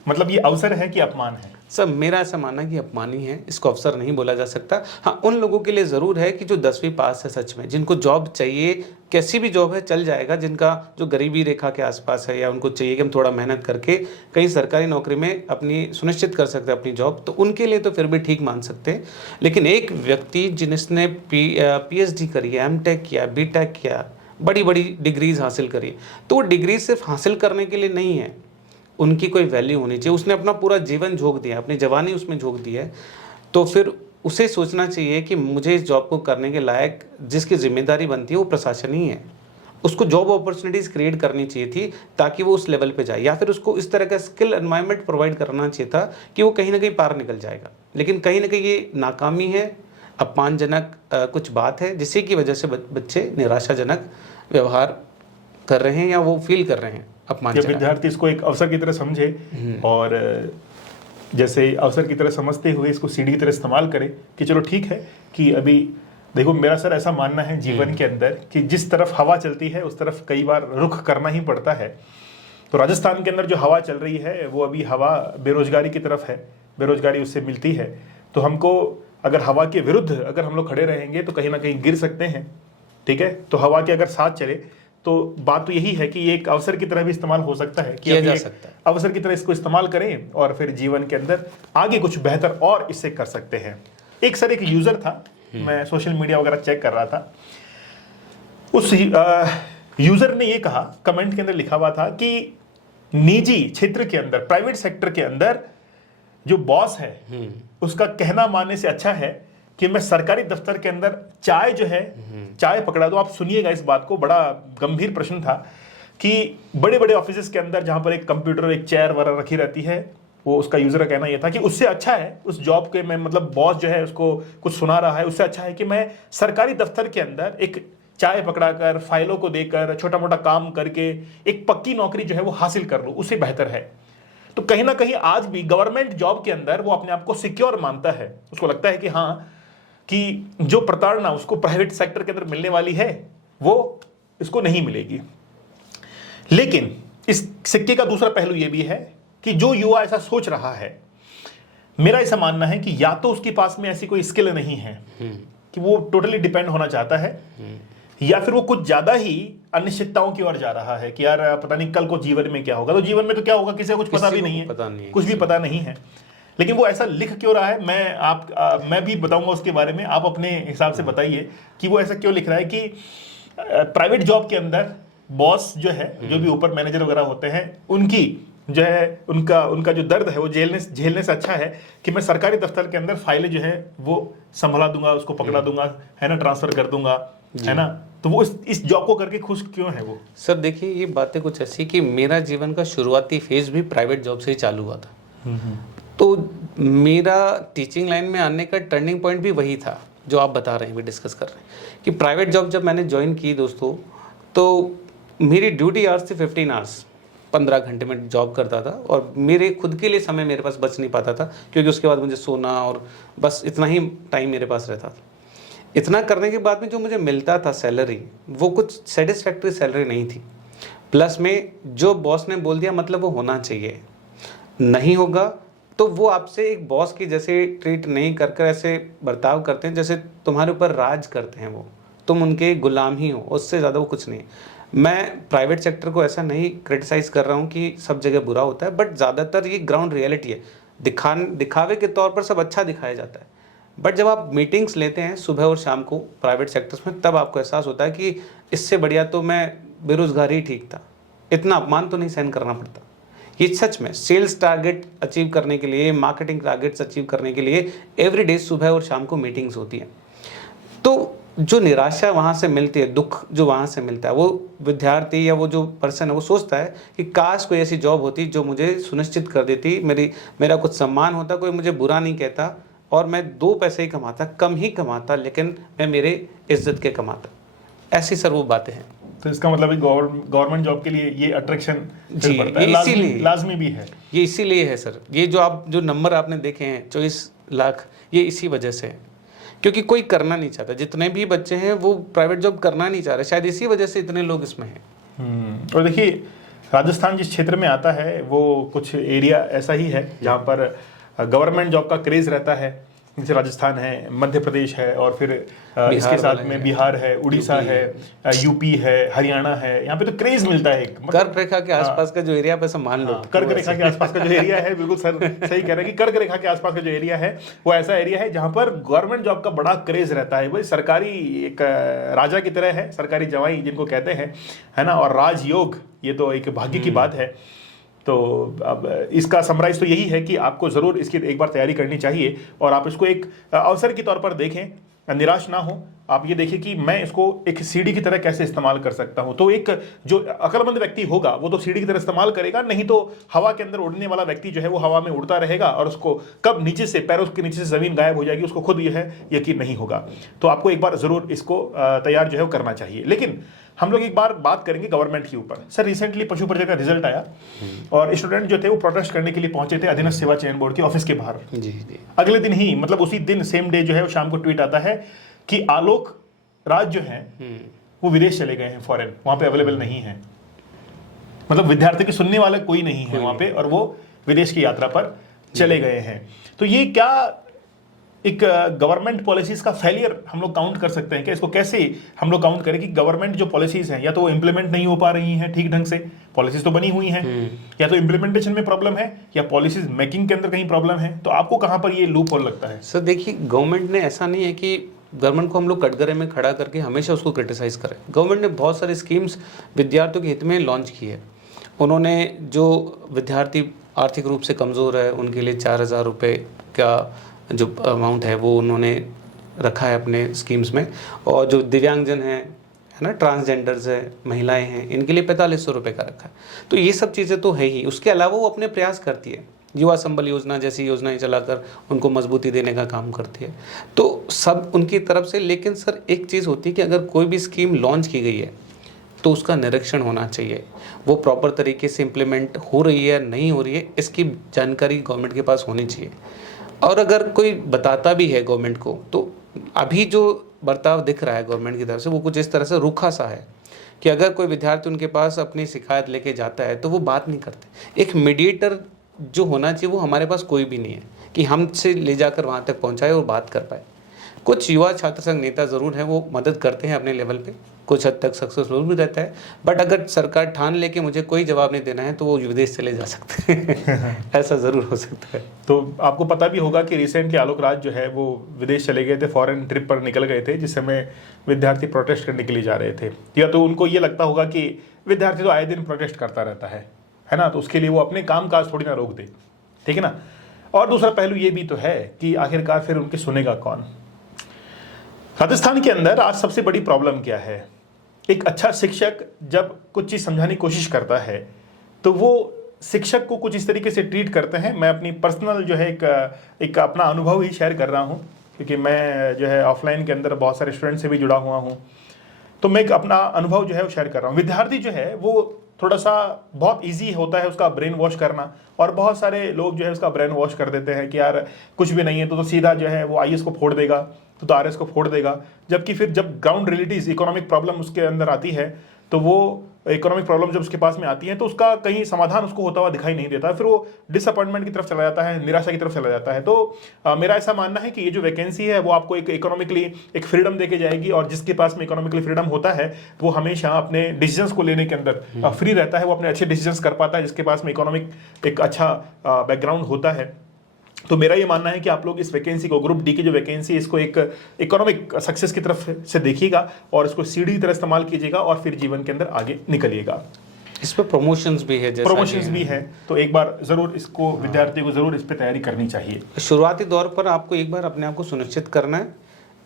मतलब ये अवसर है कि अपमान है। सर मेरा ऐसा मानना है कि अपमान ही है, इसको अवसर नहीं बोला जा सकता। हाँ, उन लोगों के लिए ज़रूर है कि जो 10वीं पास है सच में, जिनको जॉब चाहिए, कैसी भी जॉब है चल जाएगा, जिनका जो गरीबी रेखा के आसपास है, या उनको चाहिए कि हम थोड़ा मेहनत करके कहीं सरकारी नौकरी में अपनी सुनिश्चित कर सकते हैं अपनी जॉब, तो उनके लिए तो फिर भी ठीक मान सकते हैं। लेकिन एक व्यक्ति जिसने PhD करी है, M.Tech किया, B.Tech किया, बड़ी बड़ी डिग्रीज हासिल करी, तो वो डिग्री सिर्फ हासिल करने के लिए नहीं है, उनकी कोई वैल्यू होनी चाहिए। उसने अपना पूरा जीवन झोंक दिया, अपनी जवानी उसमें झोंक दी है, तो फिर उसे सोचना चाहिए कि मुझे इस जॉब को करने के लायक जिसकी जिम्मेदारी बनती है वो प्रशासन ही है। उसको जॉब अपॉर्चुनिटीज़ क्रिएट करनी चाहिए थी ताकि वो उस लेवल पे जाए, या फिर उसको इस तरह का स्किल एनवायरनमेंट प्रोवाइड करना चाहिए था कि वो कहीं ना कहीं पार निकल जाएगा। लेकिन कहीं ना कहीं ये नाकामी है, अपमानजनक कुछ बात है, जिसकी की वजह से बच्चे निराशाजनक व्यवहार कर रहे हैं या वो फील कर रहे हैं अपमान। जब विद्यार्थी इसको एक अवसर की तरह समझे और जैसे अवसर की तरह समझते हुए इसको सीढ़ी की तरह इस्तेमाल करे कि चलो ठीक है कि अभी देखो, मेरा सर ऐसा मानना है जीवन के अंदर कि जिस तरफ हवा चलती है उस तरफ कई बार रुख करना ही पड़ता है। तो राजस्थान के अंदर जो हवा चल रही है वो अभी हवा बेरोजगारी की तरफ है, बेरोजगारी उससे मिलती है। तो हमको अगर हवा के विरुद्ध अगर हम लोग खड़े रहेंगे तो कहीं ना कहीं गिर सकते हैं, ठीक है। तो हवा के अगर साथ चले तो बात तो यही है कि ये एक अवसर की तरह भी इस्तेमाल हो सकता है, कि किया जा सकता है, अवसर की तरह इसको इस्तेमाल करें और फिर जीवन के अंदर आगे कुछ बेहतर और इससे कर सकते हैं। एक सर एक यूजर था, मैं सोशल मीडिया वगैरह चेक कर रहा था, उस यूजर ने ये कहा, कमेंट के अंदर लिखा हुआ था कि निजी क्षेत्र के अंदर, प्राइवेट सेक्टर के अंदर जो बॉस है उसका कहना मानने से अच्छा है कि मैं सरकारी दफ्तर के अंदर चाय जो है चाय पकड़ा दूं। आप सुनिएगा इस बात को, बड़ा गंभीर प्रश्न था कि बड़े बड़े ऑफिस के अंदर जहां पर एक कंप्यूटर, एक चेयर वगैरह रखी रहती है, वो उसका यूजर का कहना यह था कि उससे अच्छा है उस जॉब के में, मतलब बॉस जो है उसको कुछ सुना रहा है, उससे अच्छा है कि मैं सरकारी दफ्तर के अंदर एक चाय पकड़ाकर, फाइलों को देकर, छोटा मोटा काम करके एक पक्की नौकरी जो है वो हासिल कर लूं, उससे बेहतर है। तो कहीं ना कहीं आज भी गवर्नमेंट जॉब के अंदर वो अपने आप को सिक्योर मानता है, उसको लगता है कि हाँ, कि जो प्रताड़ना उसको प्राइवेट सेक्टर के अंदर मिलने वाली है वो इसको नहीं मिलेगी। लेकिन इस सिक्के का दूसरा पहलू यह भी है कि जो युवा ऐसा सोच रहा है, मेरा ऐसा मानना है कि या तो उसके पास में ऐसी कोई स्किल नहीं है कि वो टोटली डिपेंड होना चाहता है, या फिर वो कुछ ज्यादा ही अनिश्चितताओं की ओर जा रहा है कि यार पता नहीं कल को जीवन में क्या होगा। तो जीवन में तो क्या होगा किसी को कुछ पता भी नहीं है, कुछ भी पता नहीं है। लेकिन वो ऐसा लिख क्यों रहा है, मैं भी बताऊंगा उसके बारे में, आप अपने हिसाब से बताइए कि वो ऐसा क्यों लिख रहा है कि प्राइवेट जॉब के अंदर बॉस जो है, जो भी ऊपर मैनेजर वगैरह होते हैं, उनकी जो है उनका जो दर्द है वो झेलने से अच्छा है कि मैं सरकारी दफ्तर के अंदर फाइलें जो है वो संभाला दूंगा, उसको पकड़ा दूंगा, है ना, ट्रांसफर कर दूंगा, है ना। तो वो इस जॉब को करके खुश क्यों है वो? सर देखिए, ये बातें कुछ ऐसी कि मेरा जीवन का शुरुआती फेज भी प्राइवेट जॉब से ही चालू हुआ था। तो मेरा टीचिंग लाइन में आने का टर्निंग पॉइंट भी वही था जो आप बता रहे हैं, भी डिस्कस कर रहे हैं कि प्राइवेट जॉब जब मैंने ज्वाइन की दोस्तों, तो मेरी ड्यूटी आवर्स थी 15 आवर्स, 15 घंटे में जॉब करता था, और मेरे खुद के लिए समय मेरे पास बच नहीं पाता था, क्योंकि उसके बाद मुझे सोना और बस इतना ही टाइम मेरे पास रहता था। इतना करने के बाद में जो मुझे मिलता था सैलरी, वो कुछ सेटिस्फैक्ट्री सैलरी नहीं थी। प्लस में जो बॉस ने बोल दिया मतलब वो होना चाहिए, नहीं होगा तो वो आपसे एक बॉस की जैसे ट्रीट नहीं कर ऐसे बर्ताव करते हैं जैसे तुम्हारे ऊपर राज करते हैं, वो तुम उनके गुलाम ही हो, उससे ज़्यादा वो कुछ नहीं। मैं प्राइवेट सेक्टर को ऐसा नहीं क्रिटिसाइज़ कर रहा हूँ कि सब जगह बुरा होता है, बट ज़्यादातर ये ग्राउंड रियलिटी है। दिखावे के तौर पर सब अच्छा दिखाया जाता है, बट जब आप मीटिंग्स लेते हैं सुबह और शाम को प्राइवेट सेक्टर्स में, तब आपको एहसास होता है कि इससे बढ़िया तो मैं बेरोज़गारी ही ठीक था, इतना अपमान तो नहीं सहन करना पड़ता। ये सच में सेल्स टारगेट अचीव करने के लिए, मार्केटिंग टारगेट्स अचीव करने के लिए एवरी डे सुबह और शाम को मीटिंग्स होती हैं। तो जो निराशा वहाँ से मिलती है, दुख जो वहाँ से मिलता है, वो विद्यार्थी या वो जो पर्सन है वो सोचता है कि काश कोई ऐसी जॉब होती जो मुझे सुनिश्चित कर देती, मेरा कुछ सम्मान होता, कोई मुझे बुरा नहीं कहता, और मैं 2 पैसे ही कमाता, कम ही कमाता, लेकिन मैं मेरे इज्जत के कमाता। ऐसी सर वो बातें हैं। तो इसका मतलब गवर्नमेंट जॉब के लिए ये अट्रैक्शन जी, पड़ता है, लाजमी भी है। ये इसीलिए है सर, ये जो नंबर आपने देखे हैं 24 लाख, ये इसी वजह से है क्योंकि कोई करना नहीं चाहता, जितने भी बच्चे हैं वो प्राइवेट जॉब करना नहीं चाह रहे, शायद इसी वजह से इतने लोग इसमें हैं। और देखिए राजस्थान जिस क्षेत्र में आता है वो कुछ एरिया ऐसा ही है जहाँ पर गवर्नमेंट जॉब का क्रेज रहता है, जैसे राजस्थान है, मध्य प्रदेश है, और फिर इसके साथ में बिहार है, उड़ीसा है, यूपी है, हरियाणा है। यहाँ पे तो क्रेज मिलता है एक कर्क रेखा के आसपास का जो एरिया, पैसा मान लो कर्क रेखा के आसपास का जो एरिया है, बिल्कुल सर सही कह रहे हैं कि कर्क रेखा के आसपास का जो एरिया है वो ऐसा एरिया है जहाँ पर गवर्नमेंट जॉब का बड़ा क्रेज रहता है। वही सरकारी एक राजा की तरह है, सरकारी जवाई जिनको कहते हैं, है ना, और राजयोग, ये तो एक भाग्य की बात है। तो अब इसका समराइज तो यही है कि आपको ज़रूर इसकी एक बार तैयारी करनी चाहिए और आप इसको एक अवसर के तौर पर देखें, निराश ना हो। आप ये देखिए कि मैं इसको एक सीढ़ी की तरह कैसे इस्तेमाल कर सकता हूं। तो एक जो अक्लमंद व्यक्ति होगा वो तो सीढ़ी की तरह इस्तेमाल करेगा, नहीं तो हवा के अंदर उड़ने वाला व्यक्ति जो है वो हवा में उड़ता रहेगा और उसको कब नीचे से, पैरों के नीचे से ज़मीन गायब हो जाएगी उसको खुद यह यकीन नहीं होगा। तो आपको एक बार ज़रूर इसको तैयार जो है वो करना चाहिए। लेकिन हम लोग एक बार बात करेंगे गवर्नमेंट के ऊपर। सर रिसेंटली पशु पर्यटन का रिजल्ट आया और स्टूडेंट जो थे वो प्रोटेस्ट करने के लिए पहुंचे थे अधीनस्थ सेवा चयन बोर्ड के ऑफिस के बाहर। जी। अगले दिन ही, मतलब उसी दिन सेम डे जो है वो शाम को ट्वीट आता है कि आलोक राज जो है वो विदेश चले गए हैं, फॉरेन, वहां पे अवेलेबल नहीं है। मतलब विद्यार्थी के सुनने वाला कोई नहीं है वहां पे और वो विदेश की यात्रा पर चले गए हैं। तो ये क्या एक गवर्नमेंट पॉलिसीज का फेलियर हम लोग काउंट कर सकते हैं क्या? इसको कैसे हम लोग काउंट करें कि गवर्नमेंट जो पॉलिसीज हैं या तो वो इम्प्लीमेंट नहीं हो पा रही हैं ठीक ढंग से, पॉलिसीज तो बनी हुई हैं, या तो इम्प्लीमेंटेशन में प्रॉब्लम है या पॉलिसीज मेकिंग के अंदर कहीं प्रॉब्लम है। तो आपको कहां पर ये लूप होल लगता है? सर देखिए, गवर्नमेंट ने, ऐसा नहीं है कि गवर्नमेंट को हम लोग कटघरे में खड़ा करके हमेशा उसको क्रिटिसाइज करें। गवर्नमेंट ने बहुत सारी स्कीम्स विद्यार्थियों के हित में लॉन्च की है। उन्होंने जो विद्यार्थी आर्थिक रूप से कमज़ोर है उनके लिए 4,000 रुपये का जो अमाउंट है वो उन्होंने रखा है अपने स्कीम्स में, और जो दिव्यांगजन हैं, है ना, ट्रांसजेंडर्स है, महिलाएं हैं, इनके लिए 4500 रुपये का रखा है। तो ये सब चीज़ें तो है ही। उसके अलावा वो अपने प्रयास करती है, युवा संबल योजना जैसी योजनाएं चलाकर उनको मजबूती देने का काम करती है। तो सब उनकी तरफ से। लेकिन सर एक चीज़ होती है कि अगर कोई भी स्कीम लॉन्च की गई है तो उसका निरीक्षण होना चाहिए, वो प्रॉपर तरीके से इम्प्लीमेंट हो रही है या नहीं हो रही है, इसकी जानकारी गवर्नमेंट के पास होनी चाहिए। और अगर कोई बताता भी है गवर्नमेंट को, तो अभी जो बर्ताव दिख रहा है गवर्नमेंट की तरफ से वो कुछ इस तरह से रूखा सा है कि अगर कोई विद्यार्थी उनके पास अपनी शिकायत लेके जाता है तो वो बात नहीं करते। एक मीडिएटर जो होना चाहिए वो हमारे पास कोई भी नहीं है कि हमसे ले जाकर वहाँ तक पहुँचाए और बात कर पाए। कुछ युवा छात्र संघ नेता ज़रूर हैं, वो मदद करते हैं अपने लेवल पे, कुछ हद तक सक्सेसफुल भी रहता है। बट अगर सरकार ठान ले कि मुझे कोई जवाब नहीं देना है तो वो विदेश चले जा सकते हैं ऐसा ज़रूर हो सकता है। तो आपको पता भी होगा कि रिसेंटली आलोक राज जो है वो विदेश चले गए थे, फॉरेन ट्रिप पर निकल गए थे, जिस समय विद्यार्थी प्रोटेस्ट करने के लिए जा रहे थे। या तो उनको ये लगता होगा कि विद्यार्थी तो आए दिन प्रोटेस्ट करता रहता है ना, तो उसके लिए वो अपने काम काज थोड़ी ना रोक दे, ठीक है ना। और दूसरा पहलू ये भी तो है कि आखिरकार फिर उनके सुनेगा कौन। राजस्थान के अंदर आज सबसे बड़ी प्रॉब्लम क्या है? एक अच्छा शिक्षक जब कुछ चीज़ समझाने की कोशिश करता है तो वो शिक्षक को कुछ इस तरीके से ट्रीट करते हैं। मैं अपनी पर्सनल जो है एक अपना अनुभव ही शेयर कर रहा हूँ, क्योंकि मैं जो है ऑफलाइन के अंदर बहुत सारे स्टूडेंट से भी जुड़ा हुआ हूँ, तो मैं एक अपना अनुभव जो है वो शेयर कर रहा हूँ। विद्यार्थी जो है वो थोड़ा सा बहुत इजी होता है उसका ब्रेन वॉश करना, और बहुत सारे लोग जो है उसका ब्रेन वॉश कर देते हैं कि यार कुछ भी नहीं है तो सीधा जो है वो आईएएस को फोड़ देगा, तो आरएस को फोड़ देगा। जबकि फिर जब ग्राउंड रियलिटीज, इकोनॉमिक प्रॉब्लम उसके अंदर आती है, तो वो इकोनॉमिक प्रॉब्लम जब उसके पास में आती है तो उसका कहीं समाधान उसको होता हुआ दिखाई नहीं देता, फिर वो डिसअपॉइंटमेंट की तरफ चला जाता है, निराशा की तरफ चला जाता है। तो मेरा ऐसा मानना है कि ये जो वैकेंसी है वो आपको एक इकोनॉमिकली एक फ्रीडम देके जाएगी, और जिसके पास में इकोनॉमिकली फ्रीडम होता है वो हमेशा अपने डिसीजंस को लेने के अंदर फ्री रहता है, वो अपने अच्छे डिसीजंस कर पाता है, जिसके पास में इकोनॉमिक एक अच्छा बैकग्राउंड होता है। तो मेरा ये मानना है कि आप लोग इस वैकेंसी को, ग्रुप डी की जो वैकेंसी है, इसको एक इकोनॉमिक सक्सेस की तरफ से देखिएगा और इसको सीढ़ी की तरह इस्तेमाल कीजिएगा और फिर जीवन के अंदर आगे निकलिएगा। इस पर प्रमोशंस भी है, प्रमोशंस भी है, तो एक बार जरूर इसको विद्यार्थी को जरूर इस पर तैयारी करनी चाहिए। शुरुआती दौर पर आपको एक बार अपने आप को सुनिश्चित करना है।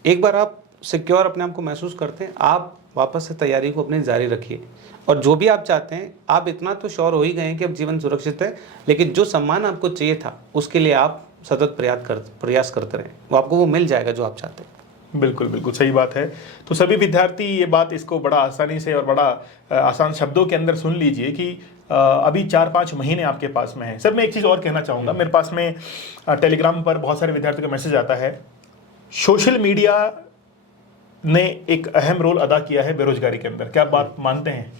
एक बार आप सिक्योर अपने आप को महसूस करते हैं, आप वापस से तैयारी को अपने जारी रखिए, और जो भी आप चाहते हैं, आप इतना तो श्योर हो ही गए हैं कि अब जीवन सुरक्षित है, लेकिन जो सम्मान आपको चाहिए था उसके लिए आप सतत प्रयास करते रहें, वो आपको वो मिल जाएगा जो आप चाहते हैं। बिल्कुल बिल्कुल सही बात है। तो सभी विद्यार्थी ये बात इसको बड़ा आसानी से और बड़ा आसान शब्दों के अंदर सुन लीजिए कि अभी 4-5 महीने आपके पास में है। सर मैं एक चीज़ और कहना चाहूँगा, मेरे पास में टेलीग्राम पर बहुत सारे विद्यार्थियों का मैसेज आता है सोशल मीडिया ने एक अहम रोल अदा किया है बेरोजगारी के अंदर, क्या आप बात मानते हैं?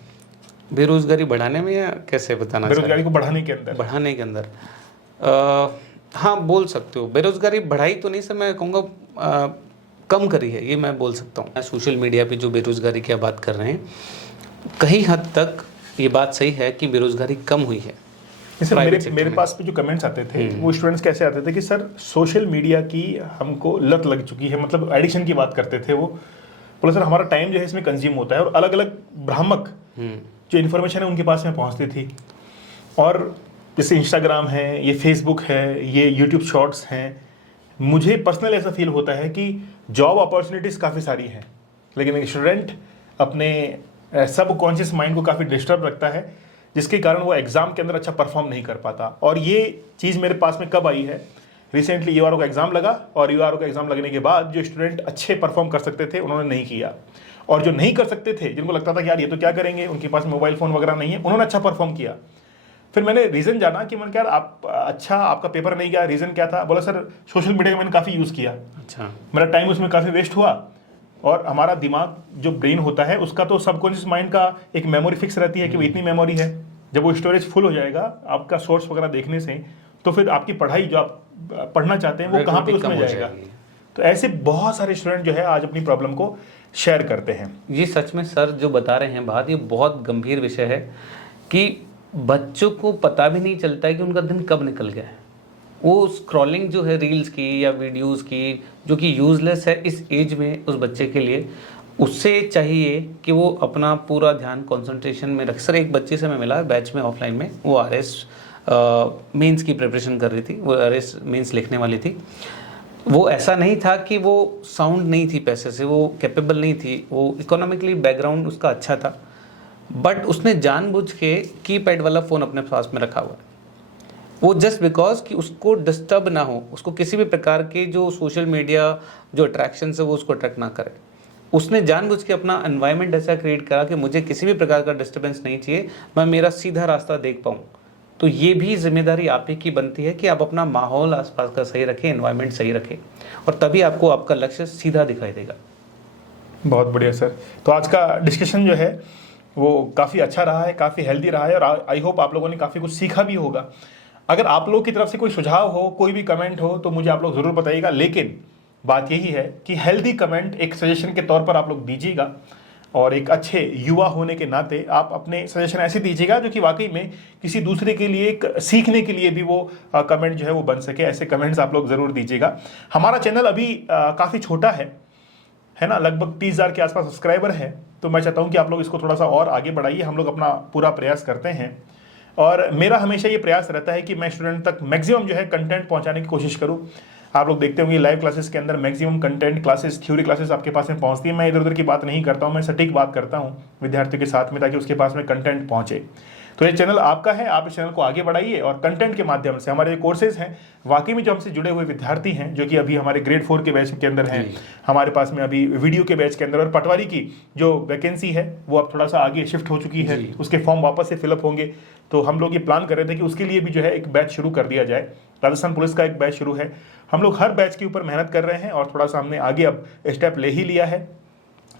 बेरोजगारी बढ़ाने में या कैसे बताना? बेरोजगारी को बढ़ाने के अंदर, बढ़ाने के अंदर हाँ बोल सकते हो। बेरोजगारी बढ़ाई तो नहीं सर, मैं कहूँगा कम करी है, ये मैं बोल सकता हूँ। सोशल मीडिया पे जो बेरोजगारी की आप बात कर रहे हैं, कहीं हद तक ये बात सही है कि बेरोजगारी कम हुई है। जैसे मेरे पास भी जो कमेंट्स आते थे वो स्टूडेंट्स कैसे आते थे कि सर सोशल मीडिया की हमको लत लग चुकी है, मतलब एडिक्शन की बात करते थे वो। बोले सर हमारा टाइम जो है इसमें कंज्यूम होता है, और अलग अलग भ्रामक जो इन्फॉर्मेशन है उनके पास में पहुंचती थी। और जैसे इंस्टाग्राम है, ये फेसबुक है, ये यूट्यूब शॉर्ट्स हैं, मुझे पर्सनल ऐसा फील होता है कि जॉब अपॉर्चुनिटीज़ काफ़ी सारी हैं, लेकिन एक स्टूडेंट अपने सब कॉन्शियस माइंड को काफ़ी डिस्टर्ब रखता है, जिसके कारण वो एग्ज़ाम के अंदर अच्छा परफॉर्म नहीं कर पाता। और ये चीज़ मेरे पास में कब आई है, रिसेंटली यूआरओ का एग्ज़ाम लगा, और यूआरओ का एग्ज़ाम लगने के बाद जो स्टूडेंट अच्छे परफॉर्म कर सकते थे उन्होंने नहीं किया, और जो नहीं कर सकते थे, जिनको लगता था कि यार ये तो क्या करेंगे, उनके पास मोबाइल फ़ोन वगैरह नहीं है, उन्होंने अच्छा परफॉर्म किया। फिर मैंने रीज़न जाना कि मैंने कहा आप अच्छा आपका पेपर नहीं गया, रीज़न क्या था? बोला सर सोशल मीडिया का मैंने काफ़ी यूज़ किया, अच्छा मेरा टाइम उसमें काफ़ी वेस्ट हुआ। और हमारा दिमाग जो ब्रेन होता है उसका तो सबकॉन्शियस माइंड का एक मेमोरी फिक्स रहती है कि वो इतनी मेमोरी है, जब वो स्टोरेज फुल हो जाएगा आपका सोर्स वगैरह देखने से, तो फिर आपकी पढ़ाई जो आप पढ़ना चाहते हैं वो कहाँ पे उसमें जाएगा। तो ऐसे बहुत सारे स्टूडेंट जो है आज अपनी प्रॉब्लम को शेयर करते हैं। ये सच में सर जो बता रहे हैं बात, ये बहुत गंभीर विषय है कि बच्चों को पता भी नहीं चलता है कि उनका दिन कब निकल गया है। वो स्क्रॉलिंग जो है रील्स की या वीडियोस की, जो कि यूजलेस है इस एज में उस बच्चे के लिए, उससे चाहिए कि वो अपना पूरा ध्यान कंसंट्रेशन में रख। सर एक बच्चे से मैं मिला बैच में ऑफलाइन में, वो आरएस मेंस की प्रिपरेशन कर रही थी, वो आरएस मेंस लिखने वाली थी। वो ऐसा नहीं था कि वो साउंड नहीं थी पैसे से, वो कैपेबल नहीं थी, वो इकोनॉमिकली बैकग्राउंड उसका अच्छा था, बट उसने जानबूझ के कीपैड वाला फ़ोन अपने पास में रखा हुआ है। वो जस्ट बिकॉज कि उसको डिस्टर्ब ना हो, उसको किसी भी प्रकार के जो सोशल मीडिया जो अट्रैक्शन है वो उसको अट्रैक्ट ना करे। उसने जानबूझ के अपना एनवायरनमेंट ऐसा क्रिएट करा कि मुझे किसी भी प्रकार का डिस्टर्बेंस नहीं चाहिए, मैं मेरा सीधा रास्ता देख पाऊँ। तो ये भी जिम्मेदारी आप ही की बनती है कि आप अपना माहौल आसपास का सही रखें, एनवायरनमेंट सही रखें, और तभी आपको आपका लक्ष्य सीधा दिखाई देगा। बहुत बढ़िया सर। तो आज का डिस्कशन जो है वो काफ़ी अच्छा रहा है, काफ़ी हेल्दी रहा है, और आई होप आप लोगों ने काफ़ी कुछ सीखा भी होगा। अगर आप लोगों की तरफ से कोई सुझाव हो, कोई भी कमेंट हो, तो मुझे आप लोग ज़रूर बताइएगा। लेकिन बात यही है कि हेल्दी कमेंट एक सजेशन के तौर पर आप लोग दीजिएगा, और एक अच्छे युवा होने के नाते आप अपने सजेशन ऐसे दीजिएगा जो कि वाकई में किसी दूसरे के लिए एक सीखने के लिए भी वो कमेंट जो है वो बन सके। ऐसे कमेंट्स आप लोग ज़रूर दीजिएगा। हमारा चैनल अभी काफ़ी छोटा है ना, लगभग 30,000 के आसपास सब्सक्राइबर है, तो मैं चाहता हूं कि आप लोग इसको थोड़ा सा और आगे बढ़ाइए। हम लोग अपना पूरा प्रयास करते हैं, और मेरा हमेशा ये प्रयास रहता है कि मैं स्टूडेंट तक मैक्सिमम जो है कंटेंट पहुंचाने की कोशिश करूं। आप लोग देखते होंगे लाइव क्लासेस के अंदर maximum content classes, theory classes आपके पास में पहुंचती है। मैं इधर उधर की बात नहीं करता हूं, मैं सटीक बात करता हूं विद्यार्थियों के साथ में, ताकि उसके पास में कंटेंट पहुंचे। तो ये चैनल आपका है, आप इस चैनल को आगे बढ़ाइए, और कंटेंट के माध्यम से हमारे कोर्सेज हैं, वाकई में जो हमसे जुड़े हुए विद्यार्थी हैं, जो कि अभी हमारे ग्रेड 4 के बैच के अंदर हैं, हमारे पास में अभी वीडियो के बैच के अंदर, और पटवारी की जो वैकेंसी है वो अब थोड़ा सा आगे शिफ्ट हो चुकी है, उसके फॉर्म वापस से फिलअप होंगे। तो हम लोग ये प्लान कर रहे थे कि उसके लिए भी जो है एक बैच शुरू कर दिया जाए। राजस्थान पुलिस का एक बैच शुरू है। हम लोग हर बैच के ऊपर मेहनत कर रहे हैं, और थोड़ा सा हमने आगे अब स्टेप ले ही लिया है।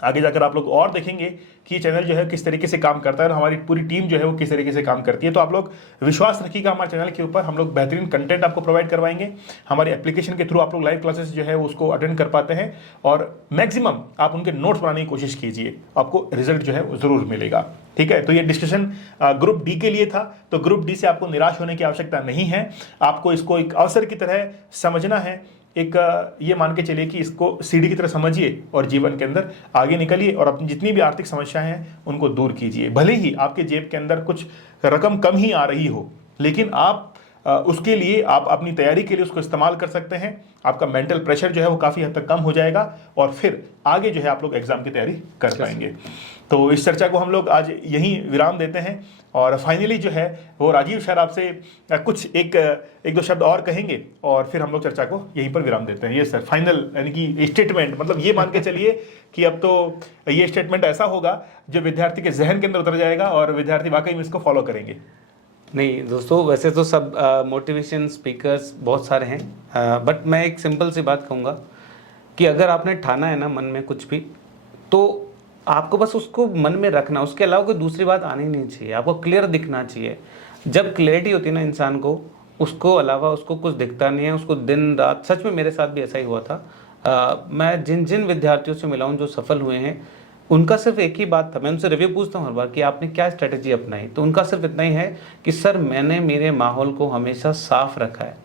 आगे जाकर आप लोग और देखेंगे कि ये चैनल जो है किस तरीके से काम करता है, और हमारी पूरी टीम जो है वो किस तरीके से काम करती है। तो आप लोग विश्वास रखिएगा हमारे चैनल के ऊपर। हम लोग बेहतरीन कंटेंट आपको प्रोवाइड करवाएंगे। हमारे एप्लीकेशन के थ्रू आप लोग लाइव क्लासेस जो है उसको अटेंड कर पाते हैं, और मैक्सिमम आप उनके नोट्स बनाने की कोशिश कीजिए, आपको रिजल्ट जो है वो ज़रूर मिलेगा। ठीक है, तो ये डिस्कशन ग्रुप डी के लिए था। तो ग्रुप डी से आपको निराश होने की आवश्यकता नहीं है, आपको इसको एक अवसर की तरह समझना है। एक ये मान के चलिए कि इसको सीढ़ी की तरह समझिए, और जीवन के अंदर आगे निकलिए, और अपनी जितनी भी आर्थिक समस्याएं हैं उनको दूर कीजिए। भले ही आपके जेब के अंदर कुछ रकम कम ही आ रही हो, लेकिन आप उसके लिए, आप अपनी तैयारी के लिए उसको इस्तेमाल कर सकते हैं। आपका मेंटल प्रेशर जो है वो काफ़ी हद तक कम हो जाएगा, और फिर आगे जो है आप लोग एग्जाम की तैयारी कर पाएंगे। तो इस चर्चा को हम लोग आज यहीं विराम देते हैं, और फाइनली जो है वो राजीव सर आपसे कुछ एक दो शब्द और कहेंगे, और फिर हम लोग चर्चा को यहीं पर विराम देते हैं। ये सर फाइनल यानी कि स्टेटमेंट, मतलब ये मान के चलिए कि अब तो ये स्टेटमेंट ऐसा होगा जो विद्यार्थी के जहन के अंदर उतर जाएगा, और विद्यार्थी वाकई में इसको फॉलो करेंगे। नहीं दोस्तों, वैसे तो सब मोटिवेशन स्पीकर्स बहुत सारे हैं, बट मैं एक सिंपल सी बात कहूँगा कि अगर आपने ठाना है ना मन में कुछ भी, तो आपको बस उसको मन में रखना, उसके अलावा कोई दूसरी बात आनी नहीं चाहिए, आपको क्लियर दिखना चाहिए। जब क्लैरिटी होती है ना इंसान को, उसको अलावा उसको कुछ दिखता नहीं है, उसको दिन रात, सच में मेरे साथ भी ऐसा ही हुआ था। मैं जिन जिन विद्यार्थियों से मिला हूँ जो सफल हुए हैं, उनका सिर्फ एक ही बात था, मैं उनसे रिव्यू पूछता हूँ हर बार कि आपने क्या स्ट्रेटेजी अपनाई, तो उनका सिर्फ इतना ही है कि सर मैंने मेरे माहौल को हमेशा साफ रखा है,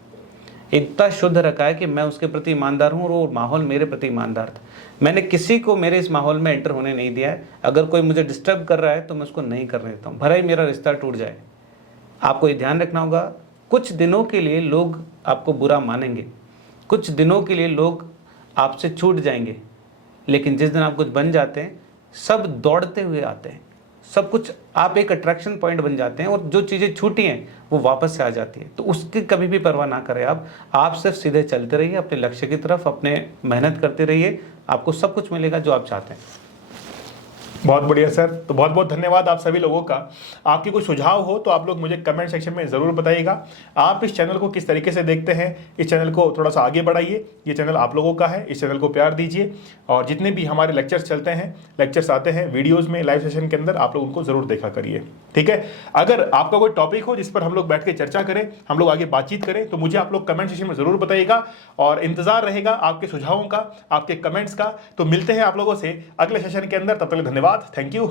इतना शुद्ध रखा है कि मैं उसके प्रति ईमानदार हूँ और वो माहौल मेरे प्रति ईमानदार था। मैंने किसी को मेरे इस माहौल में एंटर होने नहीं दिया है। अगर कोई मुझे डिस्टर्ब कर रहा है तो मैं उसको नहीं करने देता हूँ, भले ही मेरा रिश्ता टूट जाए। आपको ये ध्यान रखना होगा, कुछ दिनों के लिए लोग आपको बुरा मानेंगे, कुछ दिनों के लिए लोग आपसे छूट जाएंगे, लेकिन जिस दिन आप कुछ बन जाते हैं, सब दौड़ते हुए आते हैं, सब कुछ, आप एक अट्रैक्शन पॉइंट बन जाते हैं और जो चीज़ें छूटी हैं वो वापस से आ जाती है। तो उसकी कभी भी परवाह ना करें आप सिर्फ सीधे चलते रहिए अपने लक्ष्य की तरफ, अपने मेहनत करते रहिए, आपको सब कुछ मिलेगा जो आप चाहते हैं। बहुत बढ़िया सर, तो बहुत बहुत धन्यवाद आप सभी लोगों का। आपके कोई सुझाव हो तो आप लोग मुझे कमेंट सेक्शन में ज़रूर बताइएगा। आप इस चैनल को किस तरीके से देखते हैं, इस चैनल को थोड़ा सा आगे बढ़ाइए, ये चैनल आप लोगों का है, इस चैनल को प्यार दीजिए। और जितने भी हमारे लेक्चर्स चलते हैं, लेक्चर्स आते हैं वीडियोज़ में, लाइव सेशन के अंदर, आप लोग उनको ज़रूर देखा करिए, ठीक है। अगर आपका कोई टॉपिक हो जिस पर हम लोग बैठ के चर्चा करें, हम लोग आगे बातचीत करें, तो मुझे आप लोग कमेंट सेक्शन में ज़रूर बताइएगा और इंतजार रहेगा आपके सुझावों का, आपके कमेंट्स का। तो मिलते हैं आप लोगों से अगले सेशन के अंदर, तब तक धन्यवाद, थैंक यू,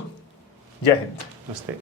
जय हिंद, नमस्ते।